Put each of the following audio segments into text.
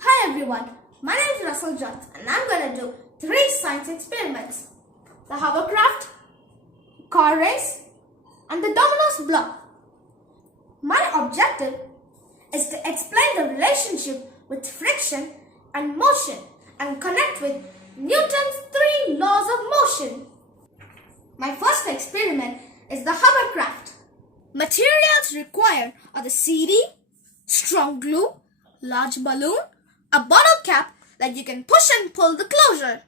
Hi everyone, my name is Russell Johns and I'm going to do 3 science experiments. The hovercraft, car race and the dominoes block. My objective is to explain the relationship with friction and motion and connect with Newton's 3 laws of motion. My first experiment is the hovercraft. Materials required are the CD, strong glue, large balloon, a bottle cap that you can push and pull the closure.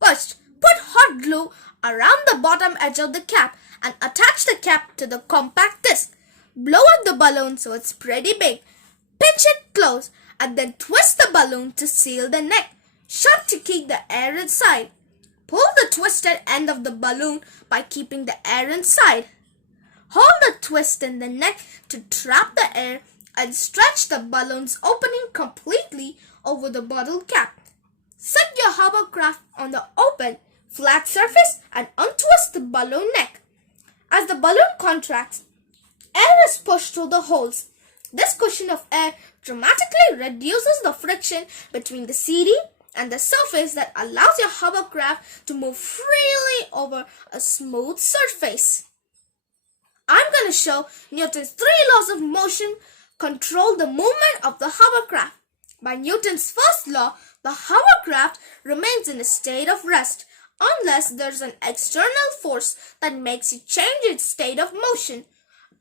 First, put hot glue around the bottom edge of the cap and attach the cap to the compact disc. Blow up the balloon so it's pretty big. Pinch it close and then twist the balloon to seal the neck. Shut to keep the air inside. Pull the twisted end of the balloon by keeping the air inside. Hold the twist in the neck to trap the air and stretch the balloon's opening completely over the bottle cap. Set your hovercraft on the open, flat surface and untwist the balloon neck. As the balloon contracts, air is pushed through the holes. This cushion of air dramatically reduces the friction between the CD and the surface that allows your hovercraft to move freely over a smooth surface. I'm going to show Newton's 3 laws of motion control the movement of the hovercraft. By Newton's first law, the hovercraft remains in a state of rest unless there's an external force that makes it change its state of motion.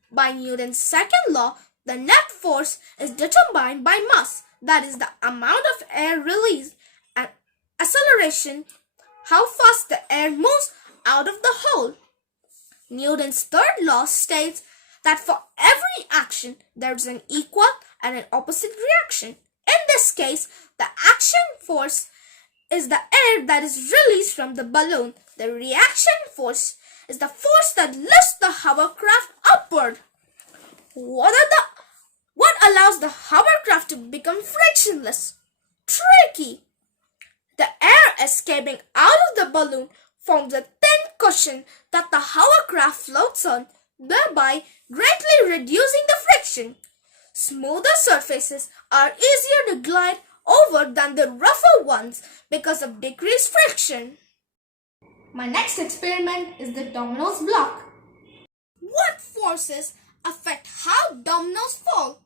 By Newton's second law, the net force is determined by mass, that is the amount of air released, and acceleration, how fast the air moves out of the hole. Newton's third law states that for every action, there is an equal and an opposite reaction. In this case, the action force is the air that is released from the balloon. The reaction force is the force that lifts the hovercraft upward. What allows the hovercraft to become frictionless? Tricky. The air escaping out of the balloon forms a thin cushion that the hovercraft floats on, thereby greatly reducing the friction. Smoother surfaces are easier to glide over than the rougher ones because of decreased friction. My next experiment is the dominoes block. What forces affect how dominoes fall?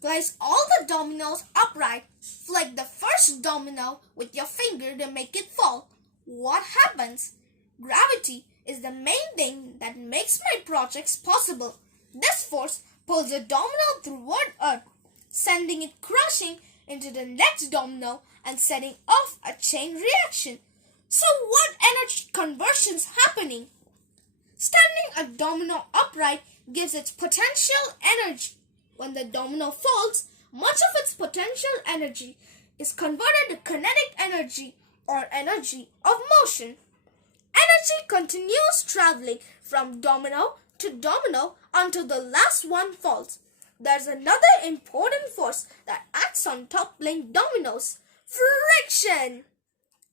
Place all the dominoes upright. Flick the first domino with your finger to make it fall. What happens? Gravity is the main thing that makes my projects possible. This force pulls a domino toward Earth, sending it crashing into the next domino and setting off a chain reaction. So what energy conversion is happening? Standing a domino upright gives it potential energy. When the domino falls, much of its potential energy is converted to kinetic energy or energy of motion. Energy continues traveling from domino to domino until the last one falls. There's another important force that acts on toppling dominoes: friction.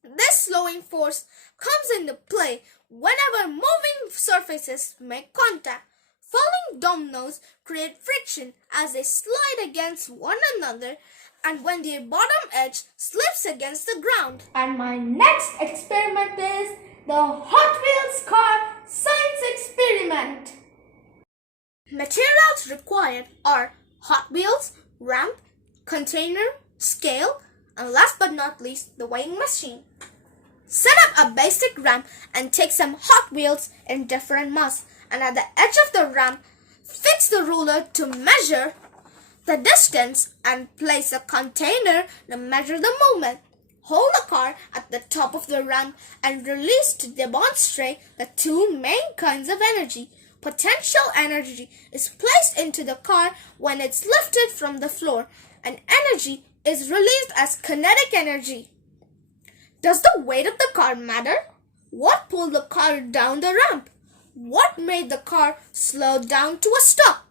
This slowing force comes into play whenever moving surfaces make contact. Falling dominoes create friction as they slide against one another and when their bottom edge slips against the ground. And my next experiment is the Hot Wheels car science experiment. Materials required are Hot Wheels, ramp, container, scale, and last but not least, the weighing machine. Set up a basic ramp and take some Hot Wheels in different mass, and at the edge of the ramp, fix the ruler to measure the distance and place a container to measure the movement. Hold the car at the top of the ramp and release to demonstrate the 2 main kinds of energy. Potential energy is placed into the car when it's lifted from the floor, and energy is released as kinetic energy. Does the weight of the car matter? What pulled the car down the ramp? What made the car slow down to a stop?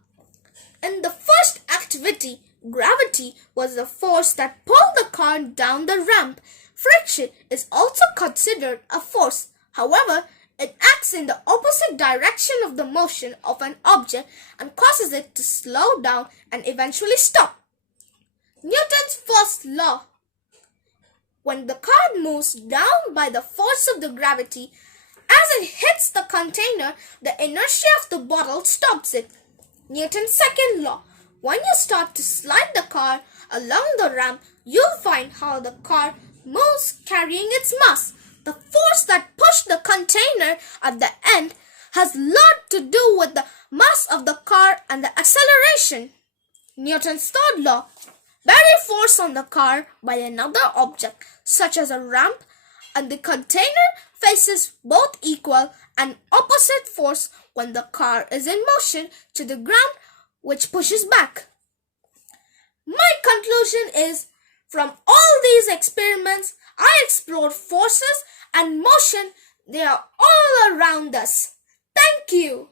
In the first activity, gravity was the force that pulled the car down the ramp. Friction is also considered a force. However, it acts in the opposite direction of the motion of an object and causes it to slow down and eventually stop. Newton's first law. When the car moves down by the force of the gravity, as it hits the container, the inertia of the bottle stops it. Newton's second law. When you start to slide the car along the ramp, you'll find how the car moves carrying its mass. The force that pushed the container at the end has lot to do with the mass of the car and the acceleration. Newton's third law. Vary force on the car by another object, such as a ramp, and the container faces both equal and opposite force when the car is in motion to the ground, which pushes back. My conclusion is, from all these experiments, I explored forces and motion. They are all around us. Thank you.